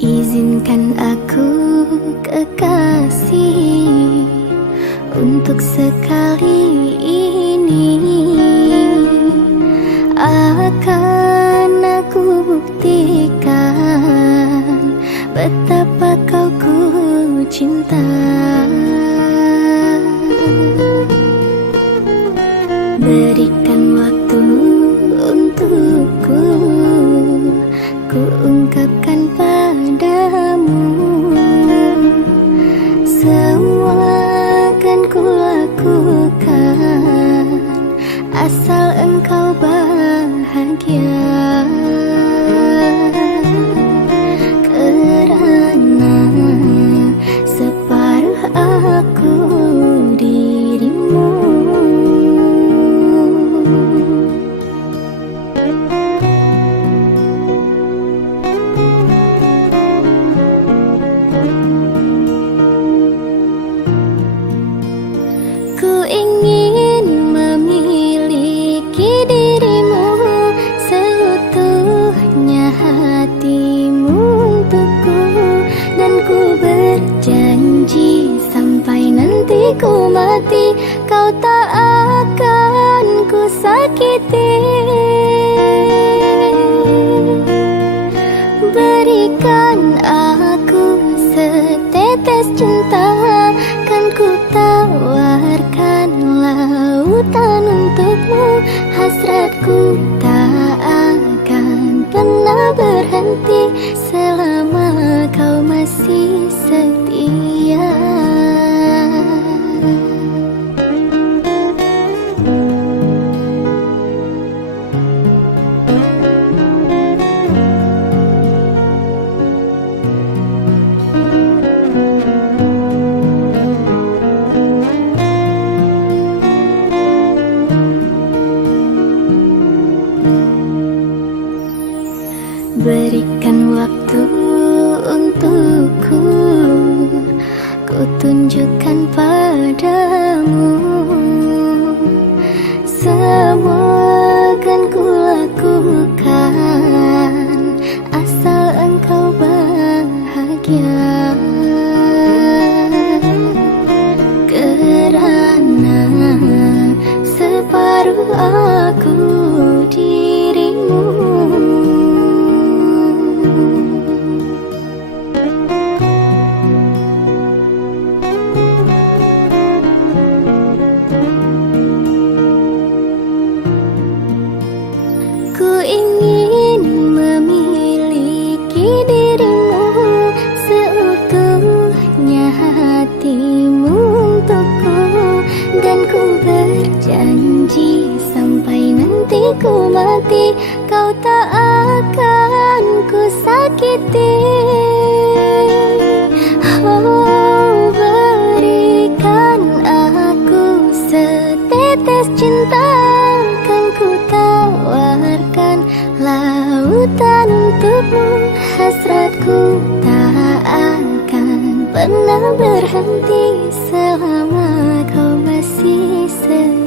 Izinkan aku kekasih untuk sekali ini akan aku buktikan betapa kau ku cinta. Berikan waktu untukku, ku ungkapkan padamu semua akan ku lakukan asal engkau bahagia. Kerana separuh aku dirimu. Ku ingin memiliki dirimu seutuhnya, hatimu untukku, dan ku berjanji sampai nanti ku mati kau tak akan ku sakiti. Berikan aku setetes cinta, kan ku tawarkan lautan untukmu. Hasratku tak akan pernah berhenti selama kau masih setia. Berikan waktu untukku, ku tunjukkan padamu semua akan ku lakukan asal engkau bahagia. Kerana separuh aku dirimu. Ku ingin memiliki dirimu seutuhnya, hatimu untukku, dan ku berjanji sampai nanti ku mati kau tak akan ku sakiti. Oh, berikan aku setetes cinta, kan ku tawarkan lautan untukmu. Hasratku tak akan pernah berhenti selama kau masih setia.